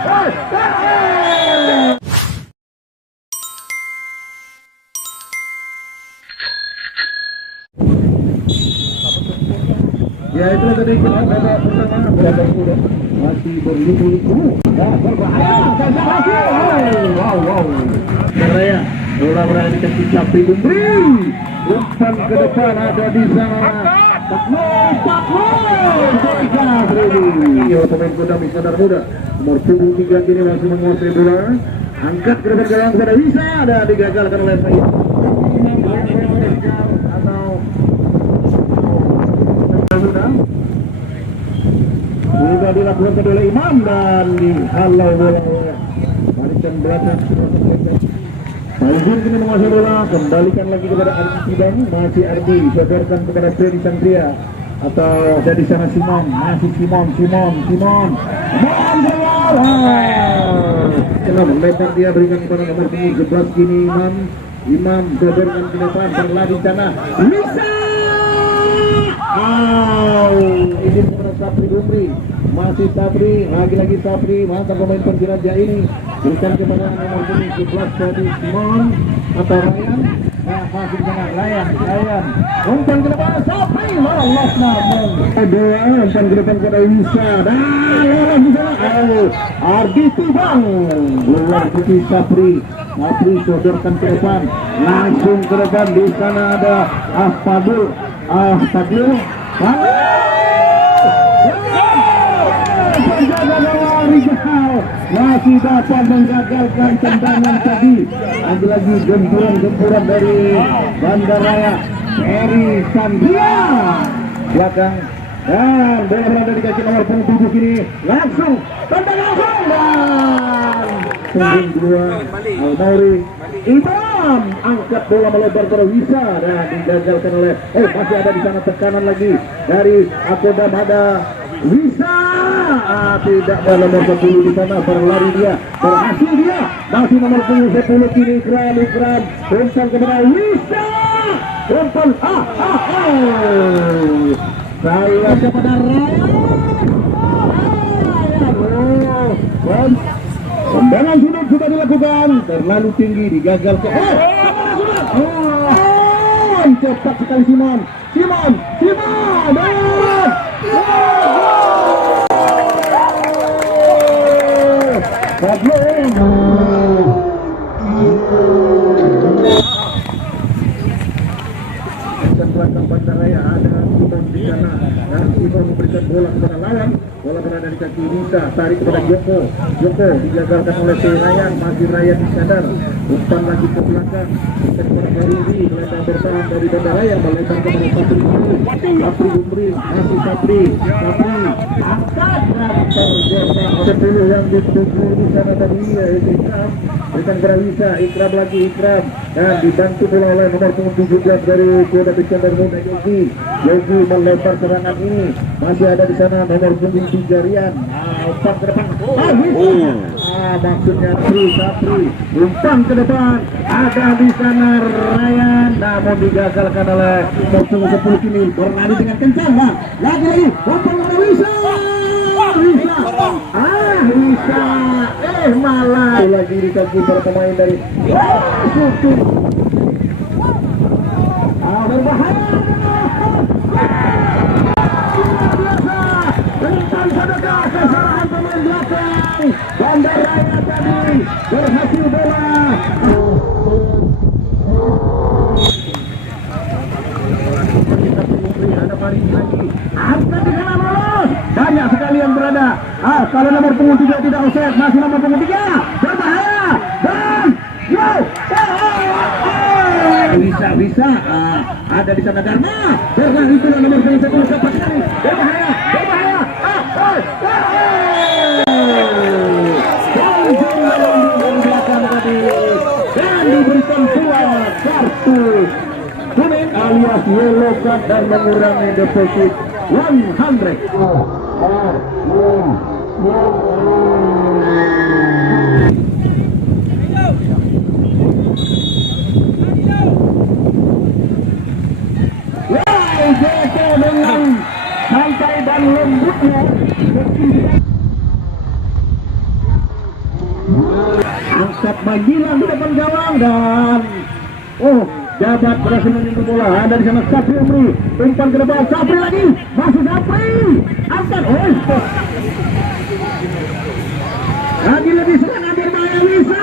Ya itu tadi kita babak pertama berapa sudah masih berliku-liku ya berbahaya wow Raya bola berada di kaki Capri Gumbri umpan ke depan ada di sana Takno pemain Kota Iskandar Muda nomor punggung 3 kini masih menguasai bola angkat ke depan gawang pada bisa ada digagalkan oleh Faiz sudah dilakukan oleh Imam dan dihalau bola balikan belakang Faizul kini menguasai bola kembalikan lagi kepada Ardi Sidang masih Ardi sodorkan kepada Freddy Sandria atau dari sana Simon masih Simon kena melebar dia berikan kepada nomor 11 kini Imam sodorkan ke depan berlari sana bisa izin kepada Sapri Gumbri masih Sapri lagi-lagi Sapri mantap pemain Persiraja ini berikan kepada nomor 11 dari Simon atau Ryan masih sana Ryan umpan ke depan Sapri lolos namun umpan ke depan kepada Wisa dan lolos di sana Ardi Tibang keluar dari Sapri sodorkan ke depan langsung ke depan di sana ada Fadil masih dapat menggagalkan tendangan tadi lagi gempuran dari Bandaraya Eri Sandria belakang dan bola berada di kaki nomor 7 kini langsung tendangan dan kedua Al-Mauri Imam angkat bola melebar pada Wisa dan digagalkan oleh masih ada di sana tekanan lagi dari Akoda Mada Wisa tidak ada nomor 10 di sana berlari dia berhasil dia masih nomor 10 kini Ikram umpan kepada Wisa umpan saya kepada Ryan tendangan sudah dilakukan terlalu tinggi digagalkan cepat sekali Simon belakang Bandaraya ada Simon di sana dan Simon memberikan bola kepada lawan bola berada di kaki Nisa tarik kepada Joko digagalkan oleh Ryan masih Ryan Iskandar umpan lagi ke belakang kepada Faridi melebar bertahan dari Bandaraya melebar kepada Sapri Gumbri masih Sapri angkat terjebak 10 yang dituju di sana tadi yaitu Ikram berikan kepada Wisa Ikram dan dibantu bola oleh nomor 17 dari Kota Iskandar Muda Yogi melebar serangan ini masih ada di sana nomor 3 Rian umpan ke depan maksudnya Sapri umpan ke depan ada di sana Ryan namun digagalkan oleh nomor 10 kini berlari dengan kencang lagi umpan ke Wisa malah lagi di kaki para pemain dari berbahaya berikan sedekah kesalahan pemain belakang Bandaraya tadi berhasil bola ada Farid lagi angkat di sana lolos banyak sekali yang berada kalau nomor punggung 3 tidak offside masih nomor punggung 3 berbahaya dan bisa ada di sana Dharma berlari itu nomor 10 cepat sekali berbahaya belakang tadi dan diberikan suara kartu kuning alias yellow card dan mengurangi deposit 100. Dengan santai dan lembutnya angkat menghilang di depan gawang dan Jabat berhasil menyentuh bola. Ada di sana Sapri Umri, umpan ke depan, Sapri lagi, masih Sapri, angkat, lagi serangan Nadir Maya bisa,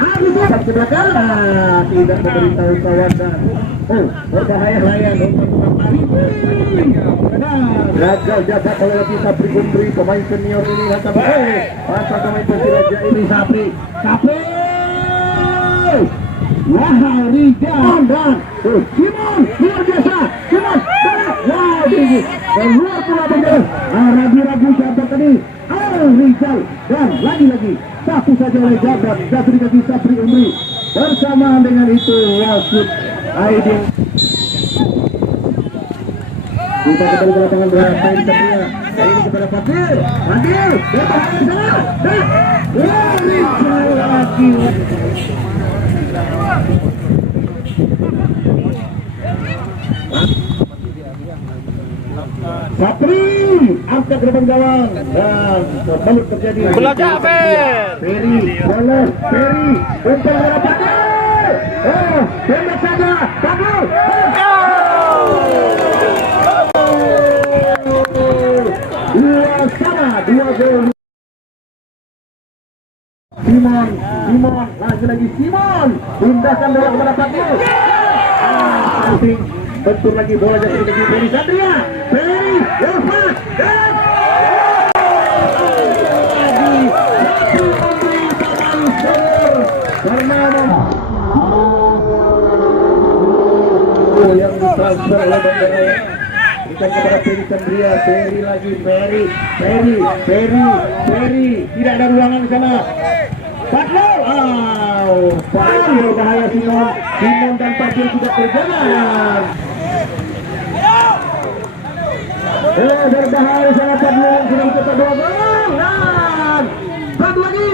habis ke belakang, tidak memberitahu kawan dan berbahaya Layan, umpan gagal Jabat oleh lagi Sapri Umri, pemain senior ini akan pemain Persiraja ini Sapri. Wah, Rijal dan Simon luar biasa. Simon, wow, tinggi keluar pula benar. Ragu-ragu Jabat tadi. Rijal dan lagi satu saja oleh Jabat. Jatuh di kaki Sapri Umri. Bersamaan dengan itu wasit Aidil. Kita kembali ke lapangan Rafael Satria. Ini kepada Fadil. Berbahaya sana. Rijal lagi. Sapri angkat ke depan gawang dan kembali terjadi bola Jafar. Ferry bolos Ferry umpan ke depan tembak saja Fadil. Dua gol. Simon lagi Simon pindahkan bola kepada Fadil. Bentur lagi bola jatuh ke Ferry Satria. Ferry lepas dan yang ditransfer oleh Bandara bukan kepada Ferry Satria. Ferry lagi Ferry tidak ada ruangan di sana. Fadil, Fadil berbahaya Simon dan Fadil tidak berjalan. Berbahaya sangat Fadil sudah mencetak 2 gol. Dan Fadil lagi.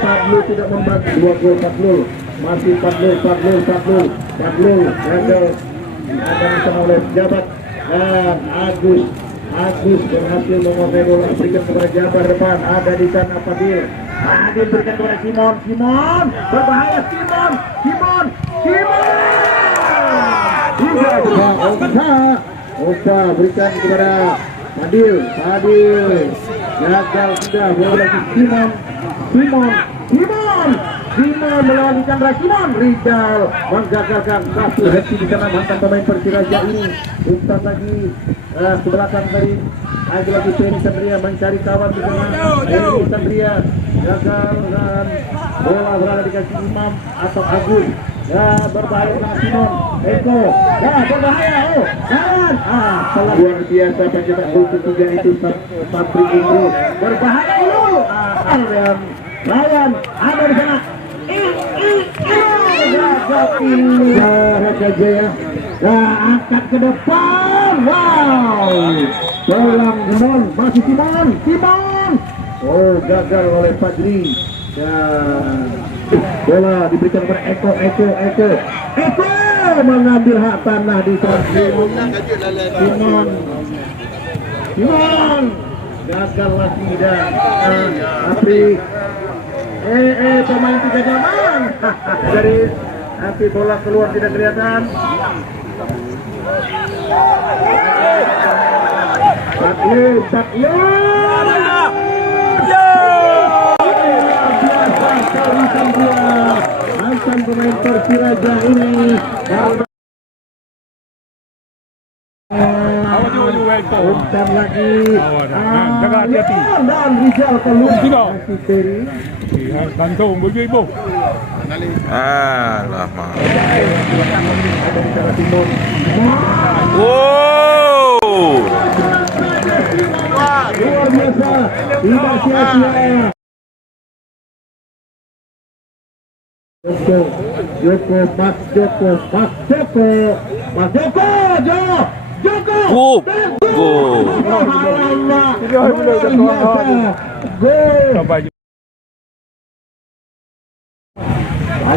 Fadil tidak membantu 2 gol Fadil. Masih Fadil gagal diamankan oleh Jabat dan Agus berhasil menguasai bola, berikan kepada Jabar depan. Ada di sana Fadil berikan kepada Simon berbahaya Simon Oka berikan kepada Fadil gagal sudah bola lagi Simon melawan Chandra Simon. Rijal menggagalkan satu henti di sana mantan pemain Persiraja ini. Umpan lagi ke belakang tadi. Lagi Ferry Satria mencari kawan di sana. Ferry Satria gagal dan bola berada di kaki Imam atau Agus. Berbahaya dengan Simon. Eko. Berbahaya. Kawan. Luar biasa pencetak gol ketiga itu Sapri Umri. Berbahaya dulu. Layan ada di sana. Raja Jaya angkat ke depan. Wow, bola gol masih Simon. Gagal oleh Fadli. Bola diberikan kepada Eko mengambil hak tanah di sana. Simon gagal lagi dan Apri pemain 3 zaman dari api bola keluar tidak kelihatan. Mantan pemain Persiraja ini umpan lagi jaga hati-hati dan Rizal keluar gantung bagi ibu. Lama. Luar biasa, tidak sia-sia. Joko.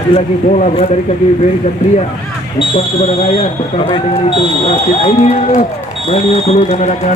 Lagi bola berada dari kaki Ferry Satria. Umpan kepada Ryan bersama dengan itu Rasid Aidil. Mania perlu mengadakan